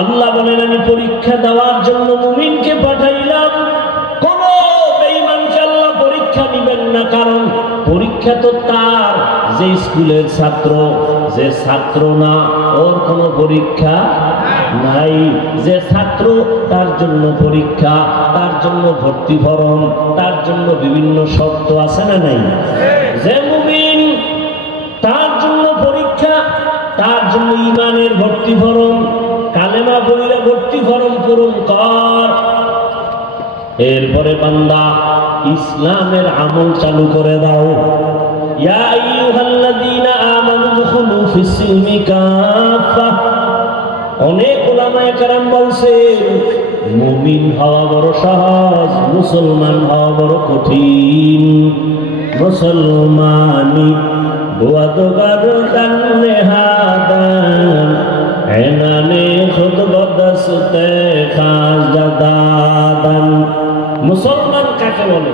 আল্লাহ বলেন আমি পরীক্ষা দেওয়ার জন্য মুমিনকে পাঠাইলাম, কোন বেঈমানকে আল্লাহ পরীক্ষা দিবেন না। কারণ পরীক্ষা তো তার যে স্কুলের ছাত্র, যে ছাত্র না ওর কোনো পরীক্ষা নাই। যে ছাত্র তার জন্য পরীক্ষা, তার জন্য ভর্তি ফরম, তার জন্য বিভিন্ন শর্ত আছে না নাই? যে মুমিন তার জন্য পরীক্ষা, তার জন্য ঈমানের ভর্তি ফরম, কালেমা পড়িয়া ভর্তি ফরম পূরণ কর। এরপরে বান্দা ইসলামের আমল চালু করে দাও। ইয়া আইয়ুহাল্লাযীনা আমানু দুখুলু ফিস-সিলমি কাফা। অনেক উলামায়ে কেরাম বলছেন মুমিন হওয়া বড় সহজ, মুসলমান হওয়া বড় কঠিন। মুসলমানি বুয়া তো গারদান নেহাদান এনানে খুদ বদসতে খাজাদান। মুসলমান কাকে বলে?